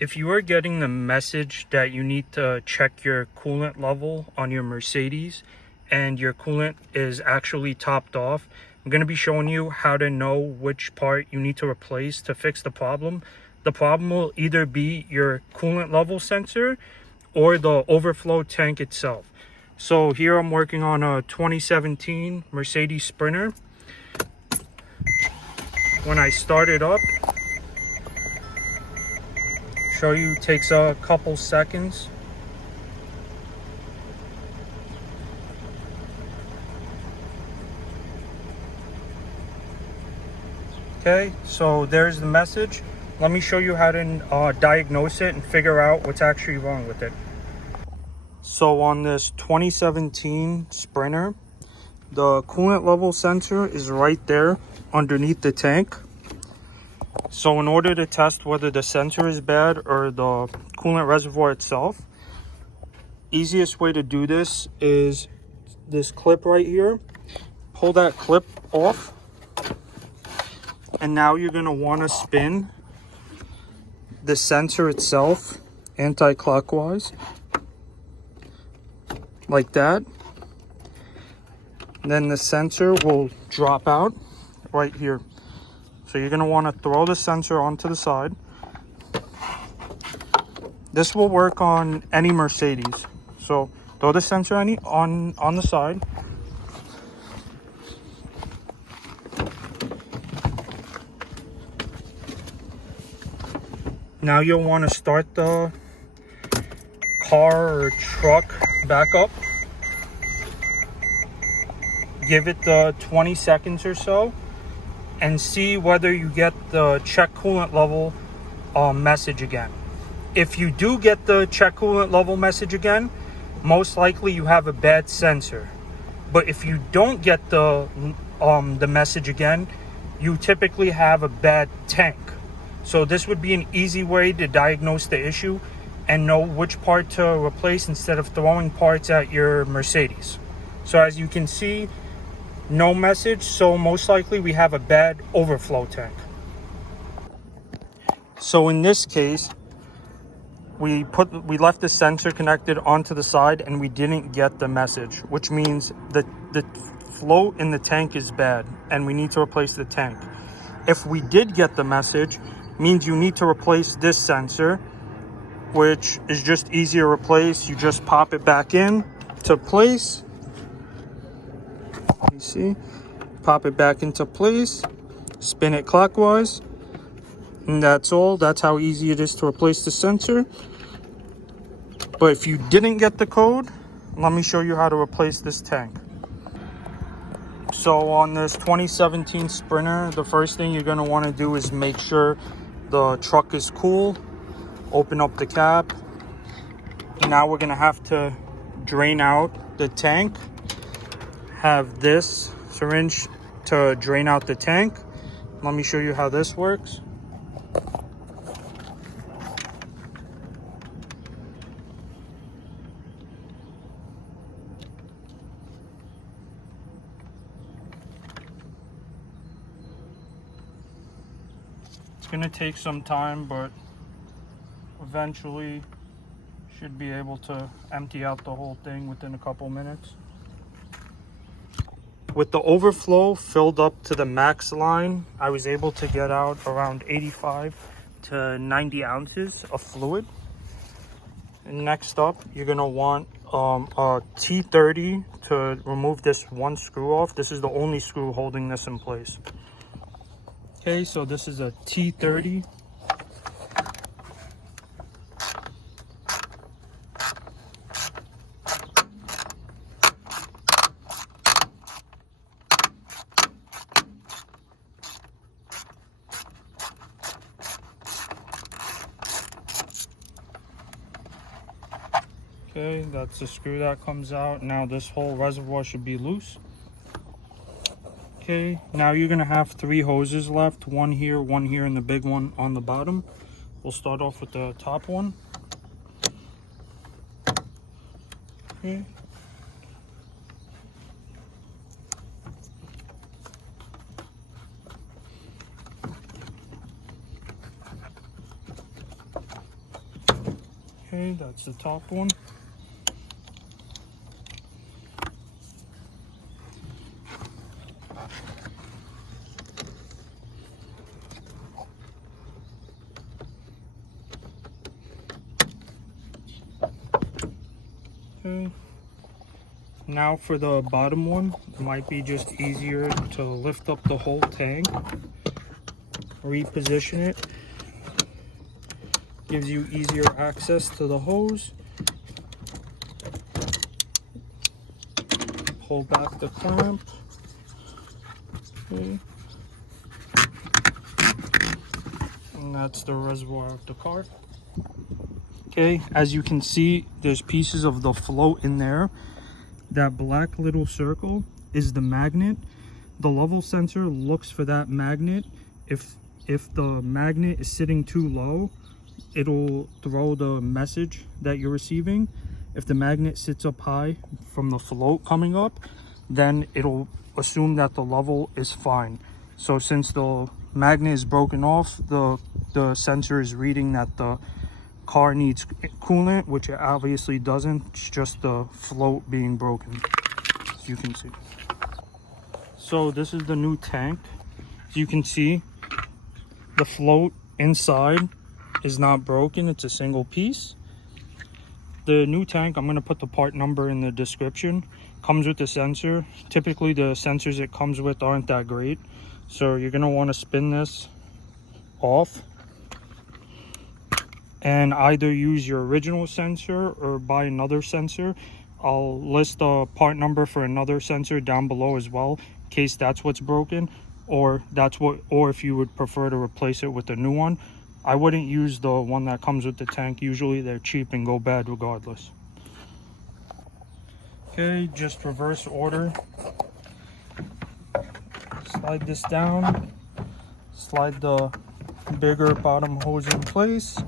If you are getting the message that you need to check your coolant level on your Mercedes and your coolant is actually topped off, I'm going to be showing you how to know which part you need to replace to fix the problem. The problem will either be your coolant level sensor or the overflow tank itself. So here I'm working on a 2017 Mercedes Sprinter. When I start it up, show you, takes a couple seconds. Okay, so there's the message. Let me show you how to diagnose it and figure out what's actually wrong with it. So on this 2017 Sprinter, the coolant level sensor is right there underneath the tank. So in order to test whether the sensor is bad or the coolant reservoir itself, easiest way to do this is this clip right here. Pull that clip off, and now you're going to want to spin the sensor itself anti-clockwise like that. Then the sensor will drop out right here. So you're going to want to throw the sensor onto the side. This will work on any Mercedes. So throw the sensor on the side. Now you'll want to start the car or truck back up. Give it the 20 seconds or so and see whether you get the check coolant level message again. If you do get the check coolant level message again, most likely you have a bad sensor. But if you don't get the message again, you typically have a bad tank. So this would be an easy way to diagnose the issue and know which part to replace instead of throwing parts at your Mercedes. So as you can see, no message, so most likely we have a bad overflow tank. So in this case, we left the sensor connected onto the side and we didn't get the message, which means the flow in the tank is bad and we need to replace the tank. If we did get the message, means you need to replace this sensor, which is just easier to replace. You just pop it back in to place. You see, pop it back into place, spin it clockwise, and that's all. That's how easy it is to replace the sensor. But if you didn't get the code, let me show you how to replace this tank. So on this 2017 Sprinter, the first thing you're going to want to do is make sure the truck is cool. Open up the cap. Now we're going to have to drain out the tank. Have this syringe to drain out the tank. Let me show you how this works. It's going to take some time, but eventually should be able to empty out the whole thing within a couple minutes. With the overflow filled up to the max line, I was able to get out around 85 to 90 ounces of fluid. And next up, you're going to want a T30 to remove this one screw off. This is the only screw holding this in place. Okay, so this is a T30. Okay, that's the screw that comes out. Now this whole reservoir should be loose. Okay, now you're gonna have 3 hoses left, one here, and the big one on the bottom. We'll start off with the top one. Okay. Okay, that's the top one. Okay. Now for the bottom one, it might be just easier to lift up the whole tank, reposition it. Gives you easier access to the hose. Pull back the clamp. Okay. And that's the reservoir of the car. Okay, as you can see, there's pieces of the float in there. That black little circle is the magnet. The level sensor looks for that magnet. If the magnet is sitting too low, it'll throw the message that you're receiving. If the magnet sits up high from the float coming up, then it'll assume that the level is fine. So since the magnet is broken off, the sensor is reading that the car needs coolant, which it obviously doesn't. It's just the float being broken, as you can see. So this is the new tank. As you can see, the float inside is not broken. It's a single piece. The new tank, I'm going to put the part number in the description, comes with the sensor. Typically the sensors it comes with aren't that great, so you're going to want to spin this off and either use your original sensor or buy another sensor. I'll list the part number for another sensor down below as well, in case that's what's broken, or if you would prefer to replace it with a new one. I wouldn't use the one that comes with the tank. Usually they're cheap and go bad regardless. Okay, just reverse order. Slide this down. Slide the bigger bottom hose in place.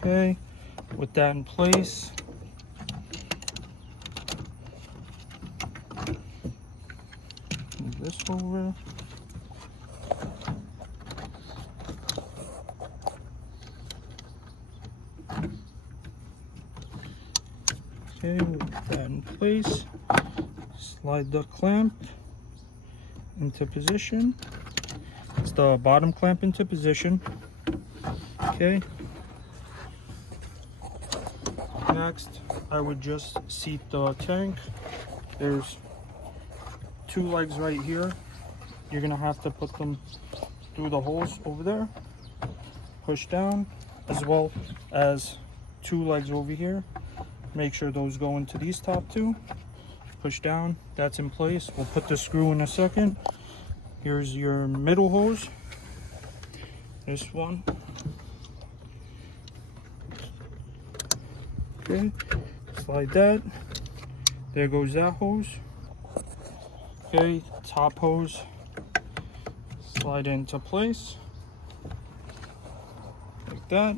Okay, with that in place, move this over. Okay, with that in place, slide the clamp into position. It's the bottom clamp into position. Okay. Next, I would just seat the tank. There's two legs right here. You're gonna have to put them through the holes over there. Push down, as well as two legs over here. Make sure those go into these top two. Push down, that's in place. We'll put the screw in a second. Here's your middle hose. This one. Okay, slide that. There goes that hose. Okay, top hose. Slide into place. Like that.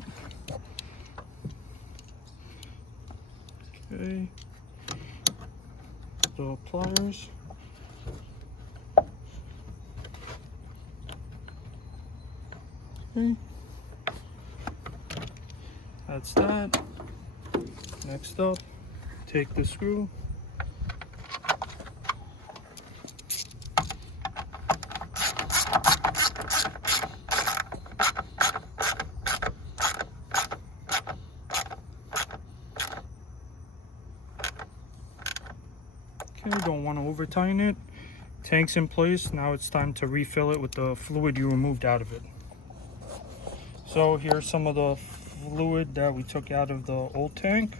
Okay. The pliers. Okay. That's that. Next up, take the screw. Okay, don't want to over tighten it. Tank's in place. Now it's time to refill it with the fluid you removed out of it. So here's some of the fluid that we took out of the old tank.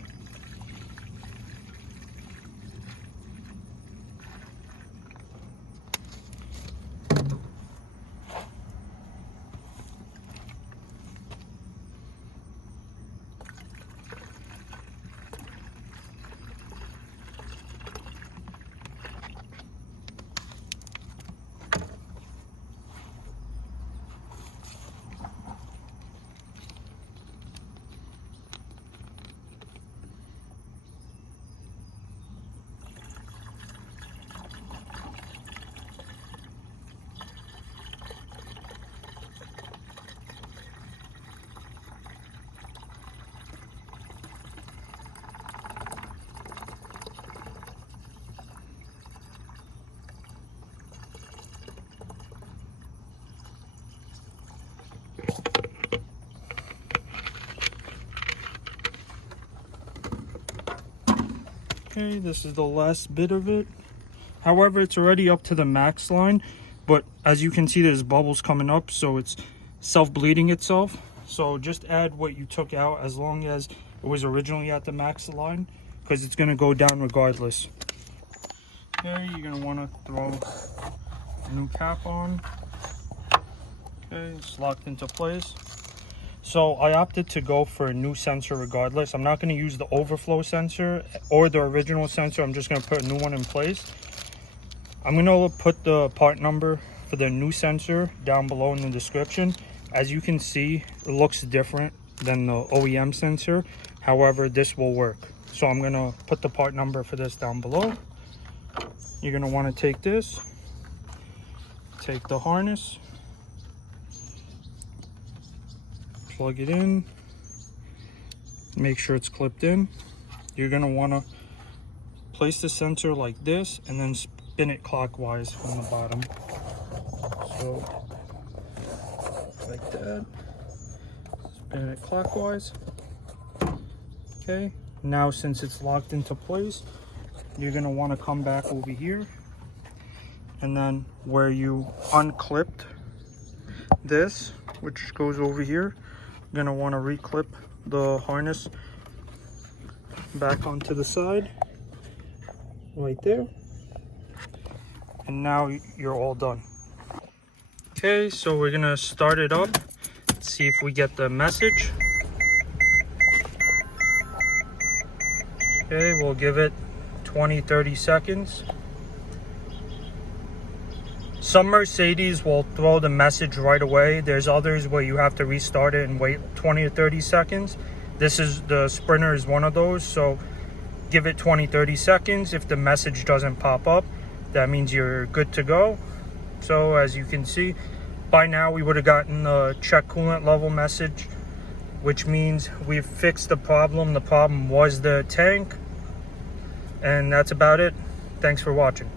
Okay, this is the last bit of it. However, it's already up to the max line, but as you can see, there's bubbles coming up, so it's self-bleeding itself. So just add what you took out as long as it was originally at the max line, because it's going to go down regardless. Okay, you're going to want to throw a new cap on. Okay, it's locked into place. So I opted to go for a new sensor regardless. I'm not going to use the overflow sensor or the original sensor. I'm just going to put a new one in place. I'm going to put the part number for the new sensor down below in the description. As you can see, it looks different than the OEM sensor. However, this will work. So I'm going to put the part number for this down below. You're going to want to take this, take the harness, plug it in, make sure it's clipped in. You're going to want to place the sensor like this and then spin it clockwise from the bottom. So like that, spin it clockwise. Okay, now since it's locked into place, you're going to want to come back over here, and then where you unclipped this, which goes over here, you're going to want to reclip the harness back onto the side right there, and now you're all done. Okay, so we're going to start it up, see if we get the message. Okay, we'll give it 20-30 seconds. Some Mercedes will throw the message right away. There's others where you have to restart it and wait 20 to 30 seconds. The Sprinter is one of those, so give it 20-30 seconds. If the message doesn't pop up, that means you're good to go. So as you can see, by now we would have gotten the check coolant level message, which means we've fixed the problem. The problem was the tank. And that's about it. Thanks for watching.